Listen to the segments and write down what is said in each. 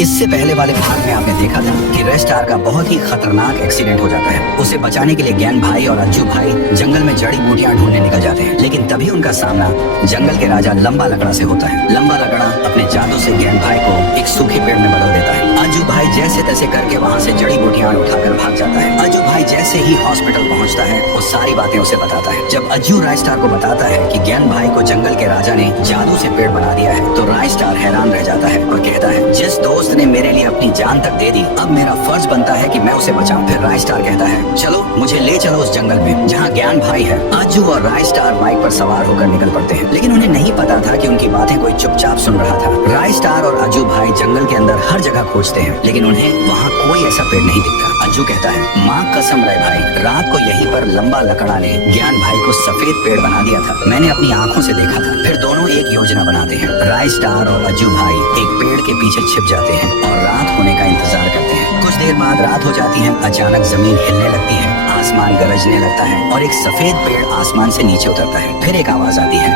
इससे पहले वाले भाग में आपने देखा था कि रेड स्टार का बहुत ही खतरनाक एक्सीडेंट हो जाता है। उसे बचाने के लिए ज्ञान भाई और अज्जू भाई जंगल में जड़ी बूटियां ढूंढने निकल जाते हैं, लेकिन तभी उनका सामना जंगल के राजा लंबा लकड़ा से होता है। लंबा लकड़ा अपने जादू से ज्ञान भाई को एक सूखे पेड़ में बदल देता है। अज्जू भाई जैसे तैसे करके वहाँ से जड़ी बूटियां उठाकर भाग जाता है। अज्जू भाई जैसे ही हॉस्पिटल पहुँचता है वो सारी बातें उसे बताता है। जब अज्जू राय स्टार को बताता है कि ज्ञान भाई को जंगल के राजा ने जादू से पेड़ बना दिया है, तो राय स्टार हैरान रह जाता है और कहता है, जिस दोस्त ने मेरे लिए अपनी जान तक दे दी, अब मेरा फर्ज बनता है कि मैं उसे बचाऊं। फिर राय स्टार कहता है, चलो मुझे ले चलो उस जंगल में जहाँ ज्ञान भाई है। अज्जू और राय स्टार बाइक पर सवार होकर निकल पड़ते हैं, लेकिन उन्हें नहीं पता था कि उनकी बातें कोई चुपचाप सुन रहा था। राय स्टार और अज्जू भाई जंगल के अंदर हर जगह खोजते हैं, लेकिन उन्हें वहाँ कोई ऐसा पेड़ नहीं दिखता। अज्जू कहता है, माँ कसम राय भाई, रात को यहीं पर लंबा लकड़ा ने ज्ञान भाई को सफेद पेड़ बना दिया था। मैंने अपनी आंखों से देखा था। फिर दोनों एक योजना बनाते हैं। राय स्टार और अज्जू भाई एक पेड़ के पीछे छिप जाते हैं और रात होने का इंतजार करते हैं। कुछ देर बाद रात हो जाती है। अचानक जमीन हिलने लगती है, आसमान गरजने लगता है और एक सफेद पेड़ आसमान से नीचे उतरता है। फिर एक आवाज आती है,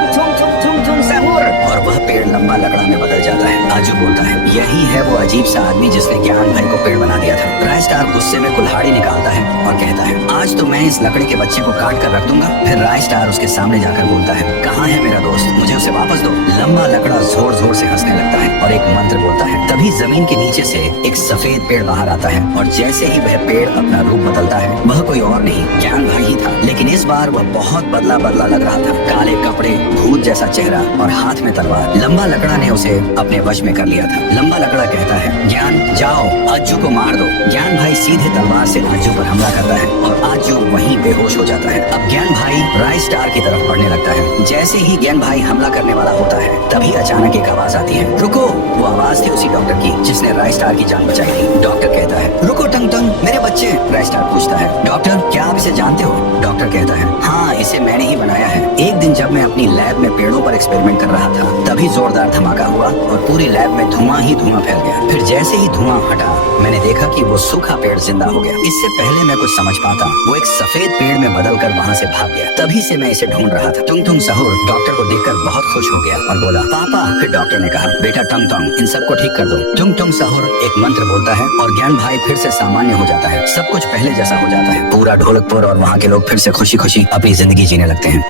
और वह पेड़ लंबा लकड़ा में बदल जाता है। अज्जू बोलता है, यही है वो अजीब सा आदमी जिसने ज्ञान भाई को पेड़ बना दिया था। राय स्टार गुस्से में कुल्हाड़ी निकालता है और कहता है, आज तो मैं इस लकड़ी के बच्चे को काट कर रख दूंगा। फिर राय स्टार उसके सामने जाकर बोलता है, कहाँ है मेरा दोस्त, मुझे उसे वापस दो। लंबा लकड़ा जोर जोर से हंसने लगता है और एक मंत्र बोलता है। तभी जमीन के नीचे से एक सफेद पेड़ बाहर आता है और जैसे ही वह पेड़ अपना रूप बदलता है, वह कोई और नहीं ज्ञान भाई ही था। लेकिन इस बार वह बहुत बदला बदला लग रहा था। काले कपड़े, भूत जैसा चेहरा और हाथ में तलवार। लंबा लकड़ा ने उसे अपने वश में कर लिया था। लंबा लकड़ा कहता है, ज्ञान जाओ, अज्जू को मार दो। ज्ञान भाई सीधे तलवार से अज्जू पर हमला करता है और अज्जू वहीं बेहोश हो जाता है। अब ज्ञान भाई राय स्टार की तरफ बढ़ने लगता है। जैसे ही ज्ञान भाई हमला करने वाला होता है, तभी अचानक एक आवाज आती है, रुको। वो आवाज थी उसी डॉक्टर की जिसने राय स्टार की जान बचाई थी। डॉक्टर कहता है, रुको टंग टंग, मेरे बच्चे। राय स्टार पूछता है, डॉक्टर क्या आप इसे जानते हो? डॉक्टर कहता है, हाँ, इसे मैंने ही बनाया है। एक दिन जब मैं अपनी लैब में पेड़ों पर एक्सपेरिमेंट कर रहा था, तभी जोरदार धमाका हुआ और पूरी लैब में धुआं ही धुआं फैल गया। फिर जैसे ही धुआं हटा, मैंने देखा कि वो सूखा पेड़ जिंदा हो गया। इससे पहले मैं कुछ समझ पाता, वो एक सफेद पेड़ में बदलकर वहाँ से भाग गया। तभी से मैं इसे ढूंढ रहा था। टुंग टुंग सहूर डॉक्टर को देखकर बहुत खुश हो गया और बोला, पापा। फिर डॉक्टर ने कहा, बेटा टंग टंग, इन सबको ठीक कर दो। टुंग टुंग सहूर एक मंत्र बोलता है और ज्ञान भाई फिर से सामान्य हो जाता है। सब कुछ पहले जैसा हो जाता है। पूरा ढोलकपुर और वहाँ के लोग फिर से खुशी खुशी अपनी जिंदगी जीने लगते हैं।